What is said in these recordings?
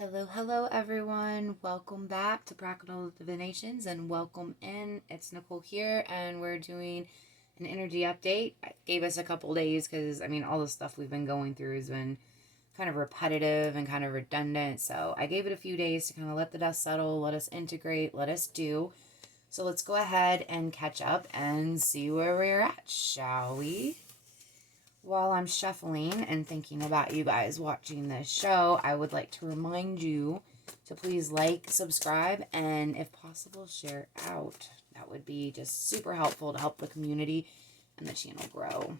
Hello, everyone. Welcome back to Practical Divinations and welcome in. It's Nicole here, and we're doing an energy update. I gave us a couple days because, all the stuff we've been going through has been kind of repetitive and kind of redundant. So I gave it a few days to kind of let the dust settle, let us integrate, let us do. So let's go ahead and catch up and see where we're at, shall we? While I'm shuffling and thinking about you guys watching this show, I would like to remind you to please like, subscribe, and if possible, share out. That would be just super helpful to help the community and the channel grow.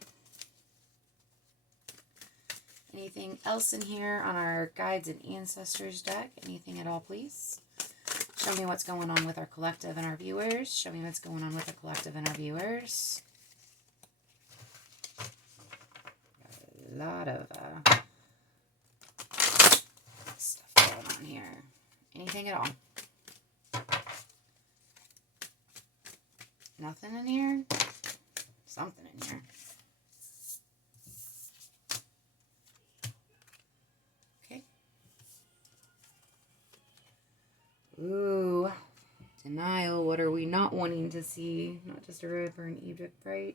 Anything else in here on our Guides and Ancestors deck? Anything at all, please? Show me what's going on with our collective and our viewers. Show me what's going on with the collective and our viewers. A lot of stuff going on here. Anything at all? Nothing in here? Something in here. Okay. Ooh. Denial. What are we not wanting to see? Not just a river in Egypt, right?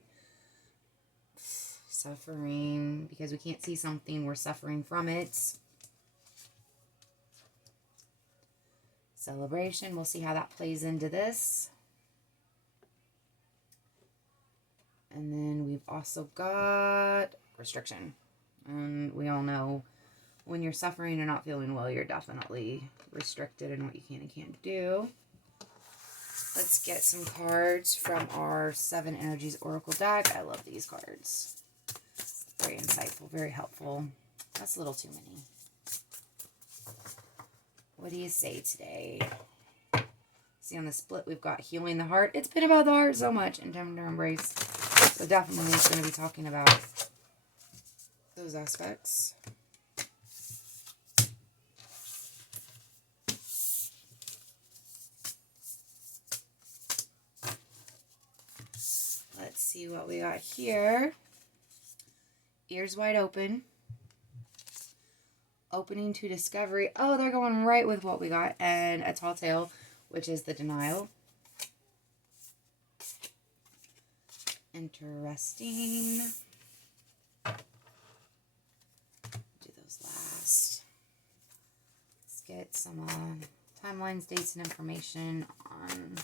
Suffering, because we can't see something, we're suffering from it. Celebration, we'll see how that plays into this. And then we've also got restriction. And we all know when you're suffering or not feeling well, you're definitely restricted in what you can and can't do. Let's get some cards from our Seven Energies Oracle deck. I love these cards. Very insightful, very helpful. That's a little too many. What do you say today? See, on the split, we've got healing the heart. It's been about the heart so much and tender embrace. So definitely it's going to be talking about those aspects. Let's see what we got here. Ears wide open. Opening to discovery. Oh, they're going right with what we got. And a tall tale, which is the denial. Interesting. Do those last. Let's get some timelines, dates, and information on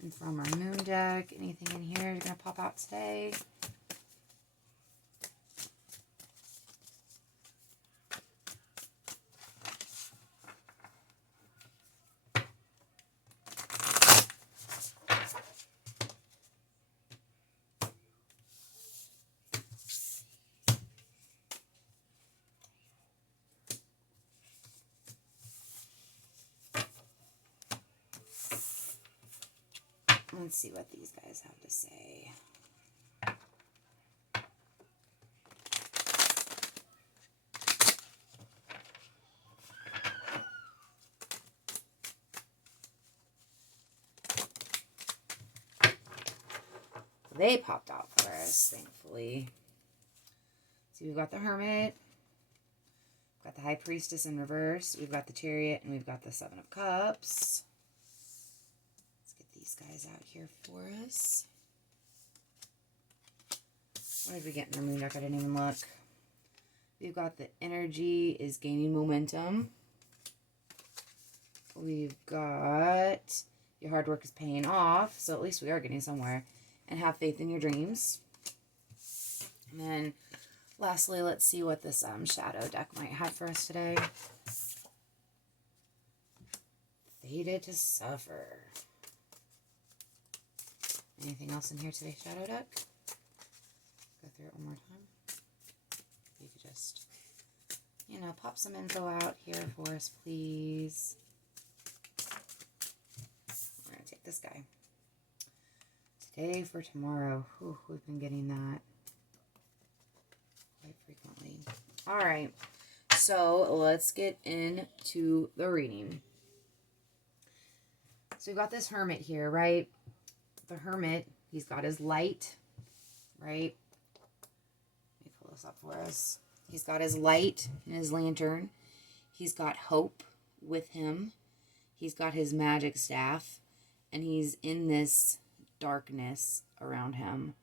and from our moon deck. Anything in here is going to pop out today? Let's see what these guys have to say. They popped out for us, thankfully. So we've got the Hermit, we've got the High Priestess in reverse, we've got the Chariot, and we've got the Seven of Cups. Let's get these guys out here for us. What did we get in our moon deck? I didn't even look. We've got the energy is gaining momentum. We've got your hard work is paying off, so at least we are getting somewhere. And have faith in your dreams. And then lastly, let's see what this shadow deck might have for us today. Fated to suffer. Anything else in here today, shadow deck? Go through it one more time. You could just, pop some info out here for us, please. We're going to take this guy. Today for tomorrow. Whew, we've been getting that quite frequently. All right, so let's get into the reading. So we've got this Hermit here, right? The Hermit, he's got his light, right? Let me pull this up for us. He's got his light and his lantern. He's got hope. with him. He's got his magic staff, and he's in this darkness around him.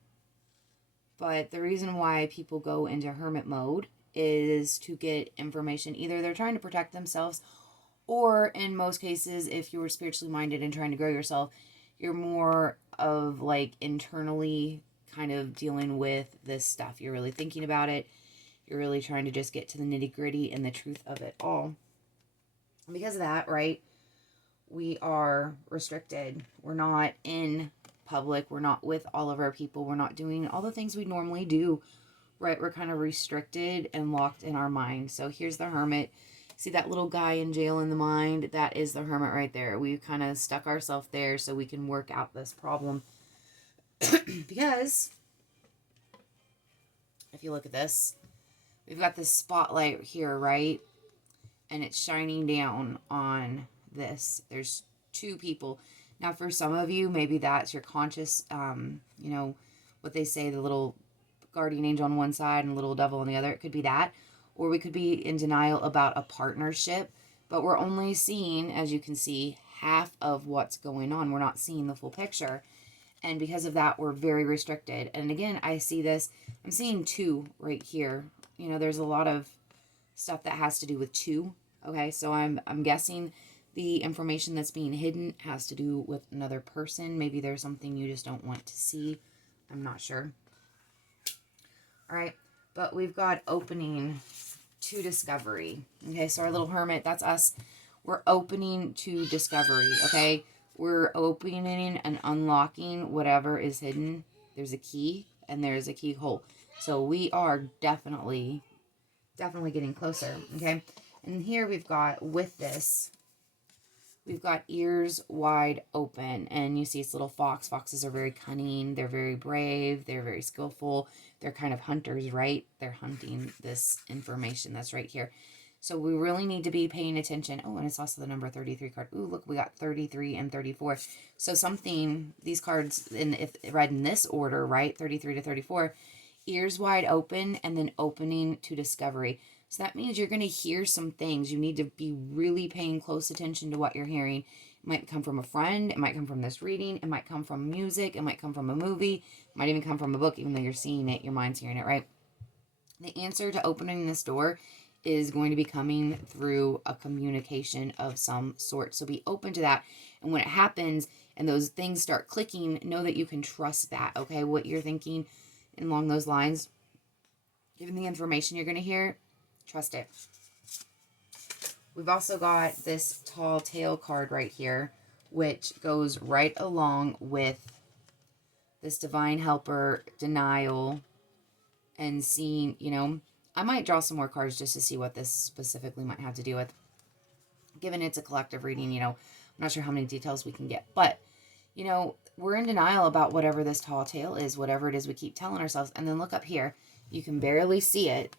But the reason why people go into hermit mode is to get information. Either they're trying to protect themselves, or in most cases, if you're spiritually minded and trying to grow yourself, you're more of like internally kind of dealing with this stuff. You're really thinking about it. You're really trying to just get to the nitty gritty and the truth of it all. And because of that, right, we are restricted. We're not in public. We're not with all of our people. We're not doing all the things we normally do, right? We're kind of restricted and locked in our mind. So here's the hermit. See that little guy in jail in the mind? That is the hermit right there. We've kind of stuck ourselves there so we can work out this problem. Because if you look at this, we've got this spotlight here, right? And it's shining down on this. There's two people. Now, for some of you, maybe that's your conscious, you know, what they say, the little guardian angel on one side and little devil on the other. It could be that. Or we could be in denial about a partnership. But we're only seeing, as you can see, half of what's going on. We're not seeing the full picture. And because of that, we're very restricted. And again, I see this. I'm seeing two right here. You know, there's a lot of stuff that has to do with two. Okay, so I'm guessing the information that's being hidden has to do with another person. Maybe there's something you just don't want to see. I'm not sure. All right, but we've got opening to discovery. Okay, so our little hermit, that's us. We're opening to discovery, okay? We're opening and unlocking whatever is hidden. There's a key and there's a keyhole. So we are definitely getting closer, okay? And here we've got, with this, we've got ears wide open. And you see it's little fox. Foxes are very cunning. They're very brave. They're very skillful. They're kind of hunters, right? They're hunting this information that's right here. So we really need to be paying attention. Oh, and it's also the number 33 card. Ooh, look, we got 33 and 34. So something, these cards, if read in this order, right? 33 to 34, ears wide open and then opening to discovery. So that means you're going to hear some things. You need to be really paying close attention to what you're hearing. It might come from a friend. It might come from this reading. It might come from music. It might come from a movie. It might even come from a book, even though you're seeing it. Your mind's hearing it, right? The answer to opening this door is going to be coming through a communication of some sort. So be open to that. And when it happens and those things start clicking, know that you can trust that, okay? What you're thinking along those lines, given the information you're going to hear, trust it. We've also got this tall tale card right here, which goes right along with this divine helper, denial, and seeing, you know, I might draw some more cards just to see what this specifically might have to do with. Given it's a collective reading, you know, I'm not sure how many details we can get. But, you know, we're in denial about whatever this tall tale is, whatever it is we keep telling ourselves. And then look up here. You can barely see it.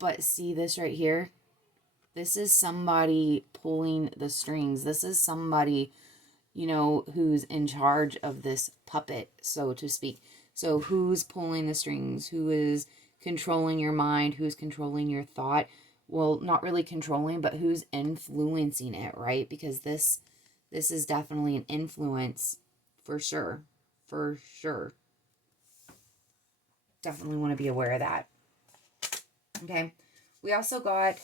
But see this right here? This is somebody pulling the strings. This is somebody, you know, who's in charge of this puppet, so to speak. So who's pulling the strings? Who is controlling your mind? Who's controlling your thought? Well, not really controlling, but who's influencing it, right? Because this is definitely an influence for sure. For sure. Definitely want to be aware of that. Okay. We also got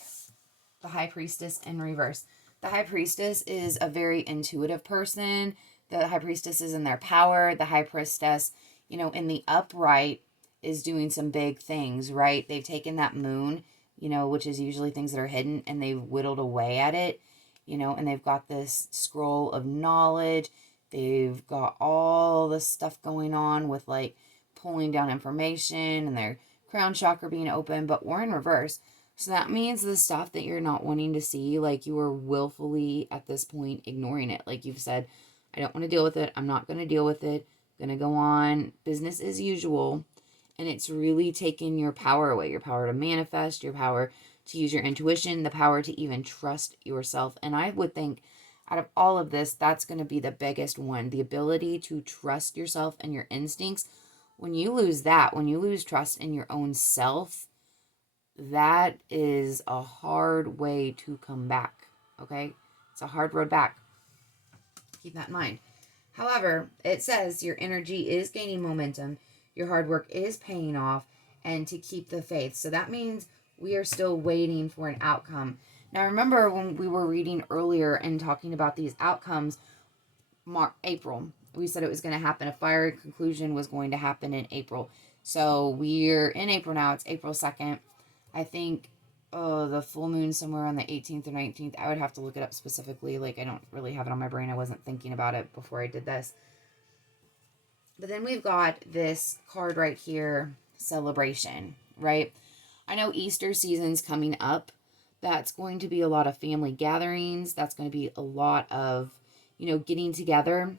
the High Priestess in reverse. The High Priestess is a very intuitive person. The High Priestess is in their power. The High Priestess, you know, in the upright is doing some big things, right? They've taken that moon, you know, which is usually things that are hidden, and they've whittled away at it, you know, and they've got this scroll of knowledge. They've got all this stuff going on with like pulling down information and their crown chakra being open, but we're in reverse. So that means the stuff that you're not wanting to see, like you are willfully at this point ignoring it. Like you've said, I don't want to deal with it. I'm not going to deal with it. I'm going to go on business as usual. And it's really taken your power away, your power to manifest, your power to use your intuition, the power to even trust yourself. And I would think out of all of this, that's going to be the biggest one, the ability to trust yourself and your instincts. When you lose that, when you lose trust in your own self, that is a hard way to come back. Okay? It's a hard road back. Keep that in mind. However, it says your energy is gaining momentum, your hard work is paying off, and to keep the faith. So that means we are still waiting for an outcome. Now, remember when we were reading earlier and talking about these outcomes, April, we said it was going to happen. A fiery conclusion was going to happen in April. So we're in April now. It's April 2nd. I think the full moon somewhere on the 18th or 19th. I would have to look it up specifically. Like, I don't really have it on my brain. I wasn't thinking about it before I did this. But then we've got this card right here, celebration, right? I know Easter season's coming up. That's going to be a lot of family gatherings. That's going to be a lot of, getting together.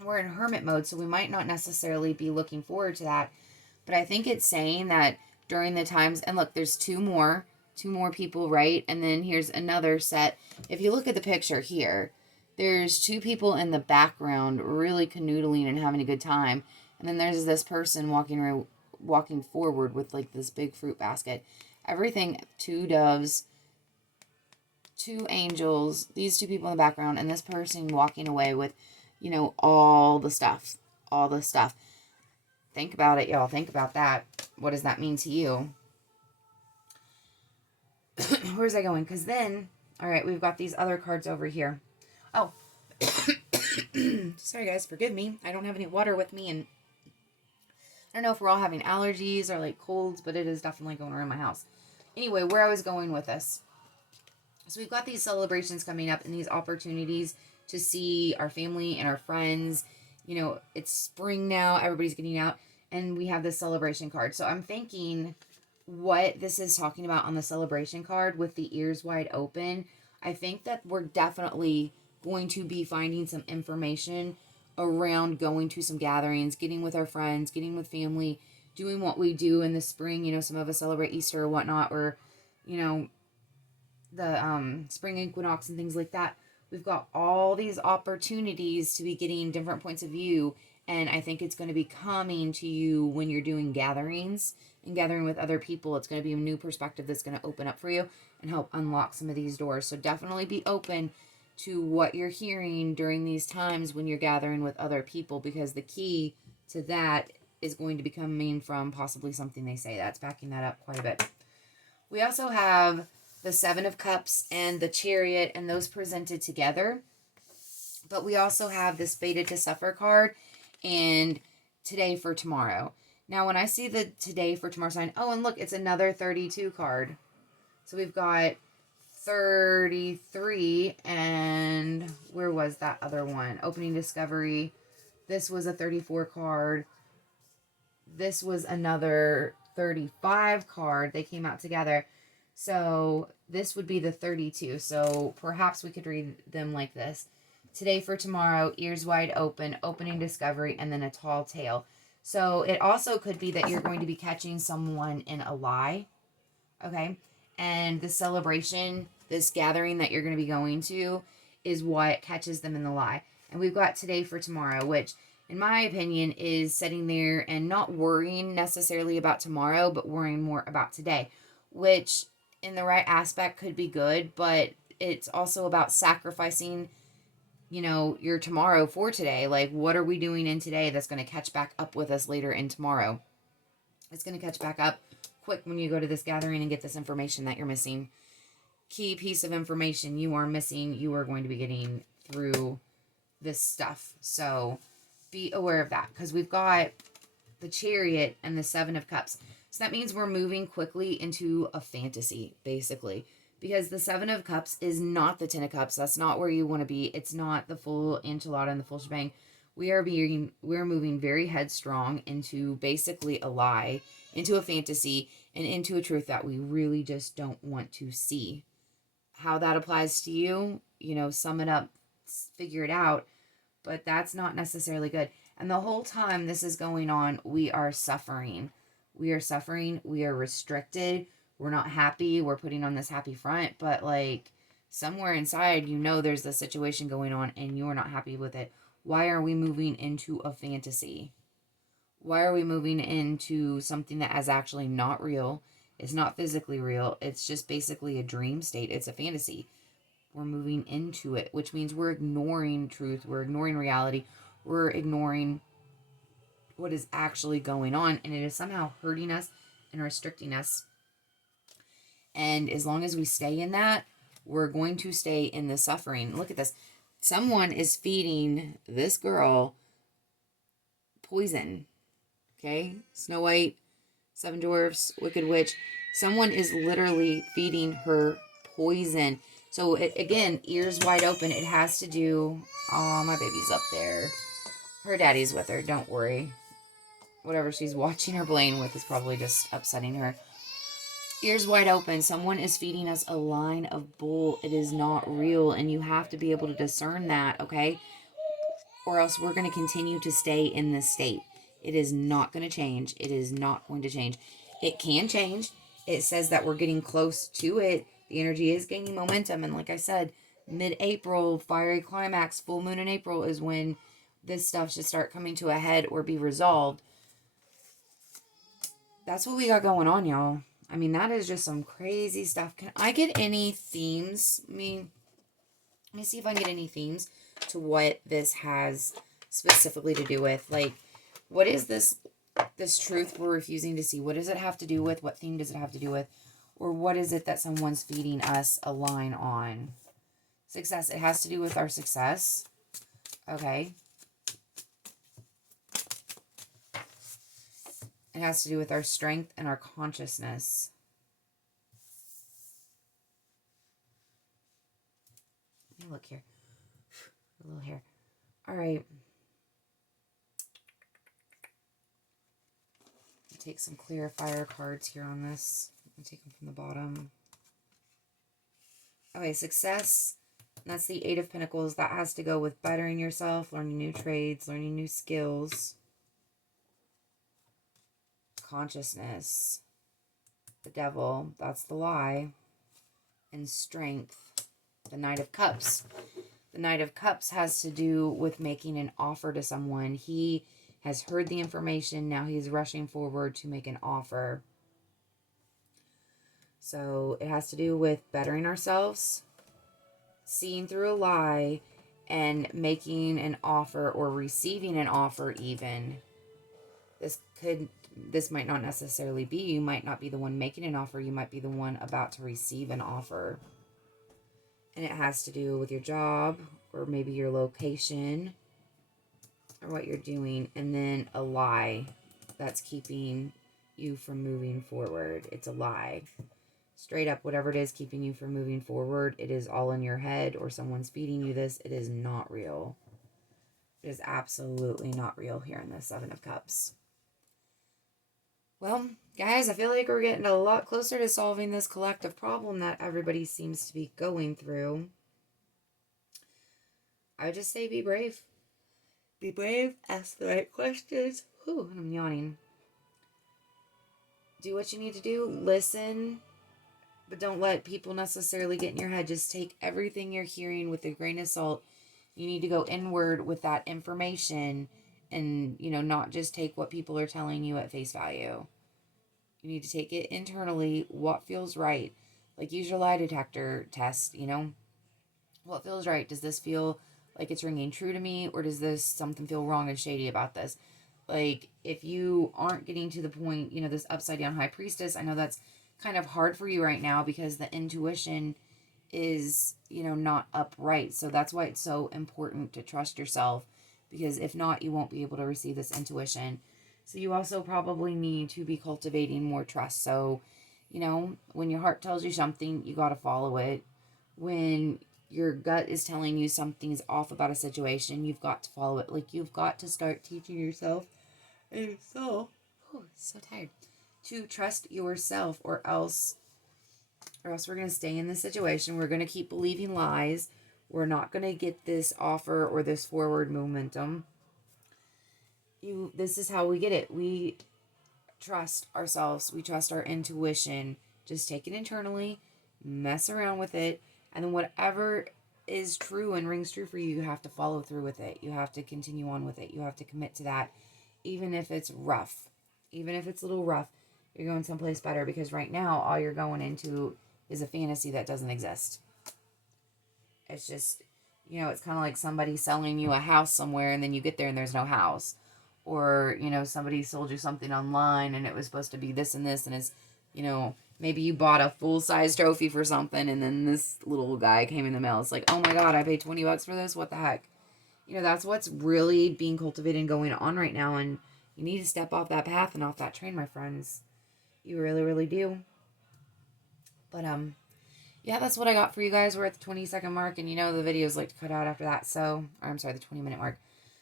We're in hermit mode, so we might not necessarily be looking forward to that. But I think it's saying that during the times, and look, there's two more people, right? And then here's another set. If you look at the picture here, there's two people in the background really canoodling and having a good time. And then there's this person walking forward with like this big fruit basket. Everything, two doves, two angels, these two people in the background, and this person walking away with, all the stuff. All the stuff. Think about it, y'all. Think about that. What does that mean to you? Where's that going? Because then, all right, we've got these other cards over here. Oh, sorry guys, forgive me. I don't have any water with me, and I don't know if we're all having allergies or like colds, but it is definitely going around my house. Anyway, where I was going with this. So we've got these celebrations coming up and these opportunities to see our family and our friends. It's spring now, everybody's getting out, and we have this celebration card. So I'm thinking what this is talking about on the celebration card with the ears wide open. I think that we're definitely going to be finding some information around going to some gatherings, getting with our friends, getting with family, doing what we do in the spring. Some of us celebrate Easter or whatnot, or, the spring equinox and things like that. We've got all these opportunities to be getting different points of view, and I think it's going to be coming to you when you're doing gatherings and gathering with other people. It's going to be a new perspective that's going to open up for you and help unlock some of these doors. So definitely be open to what you're hearing during these times when you're gathering with other people, because the key to that is going to be coming from possibly something they say. That's backing that up quite a bit. We also have the Seven of Cups and the Chariot, and those presented together. But we also have this Fated to Suffer card and Today for Tomorrow. Now, when I see the Today for Tomorrow sign, oh, and look, it's another 32 card. So we've got 33, and where was that other one? Opening Discovery. This was a 34 card. This was another 35 card. They came out together. So this would be the 32. So perhaps we could read them like this. Today for Tomorrow, ears wide open, opening discovery, and then a tall tale. So it also could be that you're going to be catching someone in a lie. Okay. And the celebration, this gathering that you're going to be going to, is what catches them in the lie. And we've got Today for Tomorrow, which in my opinion is sitting there and not worrying necessarily about tomorrow, but worrying more about today, which in the right aspect could be good, but it's also about sacrificing, your tomorrow for today. Like, what are we doing in today that's going to catch back up with us later in tomorrow? It's going to catch back up quick when you go to this gathering and get this information that you're missing. Key piece of information you are missing, you are going to be getting through this stuff. So be aware of that, because we've got the Chariot and the Seven of Cups. So that means we're moving quickly into a fantasy, basically. Because the Seven of Cups is not the Ten of Cups. That's not where you want to be. It's not the full enchilada and the full shebang. We're moving very headstrong into basically a lie, into a fantasy, and into a truth that we really just don't want to see. How that applies to you, sum it up, figure it out. But that's not necessarily good. And the whole time this is going on, we are suffering. We are suffering. We are restricted. We're not happy. We're putting on this happy front. But like somewhere inside, there's a situation going on and you're not happy with it. Why are we moving into a fantasy? Why are we moving into something that is actually not real? It's not physically real. It's just basically a dream state. It's a fantasy. we're moving into it, which means we're ignoring truth, we're ignoring reality, we're ignoring what is actually going on, and it is somehow hurting us and restricting us. And as long as we stay in that, we're going to stay in the suffering. Look at this. Someone is feeding this girl poison. Okay? Snow White, Seven Dwarfs, Wicked Witch. Someone is literally feeding her poison. So, again, ears wide open. It has to do... Oh, my baby's up there. Her daddy's with her. Don't worry. Whatever she's watching or playing with is probably just upsetting her. Ears wide open. Someone is feeding us a line of bull. It is not real, and you have to be able to discern that, okay? Or else we're going to continue to stay in this state. It is not going to change. It is not going to change. It can change. It says that we're getting close to it. The energy is gaining momentum, and like I said, mid-April, fiery climax, full moon in April is when this stuff should start coming to a head or be resolved. That's what we got going on, y'all. I mean, that is just some crazy stuff. Can I get any themes? Let me see if I can get any themes to what this has specifically to do with. Like, what is this truth we're refusing to see? What does it have to do with? What theme does it have to do with? Or what is it that someone's feeding us a line on? Success. It has to do with our success. Okay. It has to do with our strength and our consciousness. Let me look here. A little hair. All right. Take some clear fire cards here on this. Let me take them from the bottom. Okay, success. That's the Eight of Pentacles. That has to go with bettering yourself, learning new trades, learning new skills. Consciousness. The Devil. That's the lie. And strength. The Knight of Cups. The Knight of Cups has to do with making an offer to someone. He has heard the information. Now he's rushing forward to make an offer. So it has to do with bettering ourselves, seeing through a lie, and making an offer or receiving an offer even. This might not necessarily be. You might not be the one making an offer. You might be the one about to receive an offer. And it has to do with your job or maybe your location or what you're doing. And then a lie that's keeping you from moving forward. It's a lie. Straight up, whatever it is keeping you from moving forward, it is all in your head or someone's feeding you this. It is not real. It is absolutely not real here in the Seven of Cups. Well, guys, I feel like we're getting a lot closer to solving this collective problem that everybody seems to be going through. I would just say be brave. Be brave, ask the right questions. Whew, I'm yawning. Do what you need to do, listen, but don't let people necessarily get in your head. Just take everything you're hearing with a grain of salt. You need to go inward with that information and, not just take what people are telling you at face value. You need to take it internally, what feels right. Like, use your lie detector test, What feels right? Does this feel like it's ringing true to me, or does something feel wrong and shady about this? Like, if you aren't getting to the point, this upside down high priestess, I know that's kind of hard for you right now because the intuition is, not upright. So that's why it's so important to trust yourself, because if not, you won't be able to receive this intuition. So you also probably need to be cultivating more trust. So, when your heart tells you something, you got to follow it. When your gut is telling you something's off about a situation, you've got to follow it. Like, you've got to start teaching yourself and yourself, so tired, to trust yourself, or else we're going to stay in this situation. We're going to keep believing lies. We're not going to get this offer or this forward momentum. This is how we get it. We trust ourselves. We trust our intuition. Just take it internally, mess around with it, and then whatever is true and rings true for you, you have to follow through with it. You have to continue on with it. You have to commit to that, even if it's rough. Even if it's a little rough, you're going someplace better, because right now all you're going into is a fantasy that doesn't exist. It's just, it's kind of like somebody selling you a house somewhere and then you get there and there's no house. Or, somebody sold you something online and it was supposed to be this and this, and it's, maybe you bought a full-size trophy for something and then this little guy came in the mail. It's like, oh my God, I paid $20 for this? What the heck? That's what's really being cultivated and going on right now, and you need to step off that path and off that train, my friends. You really, really do. But, yeah, that's what I got for you guys. We're at the 20-second mark, and the videos like to cut out after that, so, or I'm sorry, the 20-minute mark.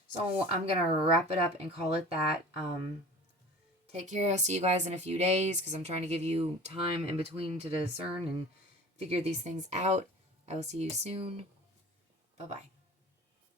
So I'm going to wrap it up and call it that. Take care. I'll see you guys in a few days because I'm trying to give you time in between to discern and figure these things out. I will see you soon. Bye-bye.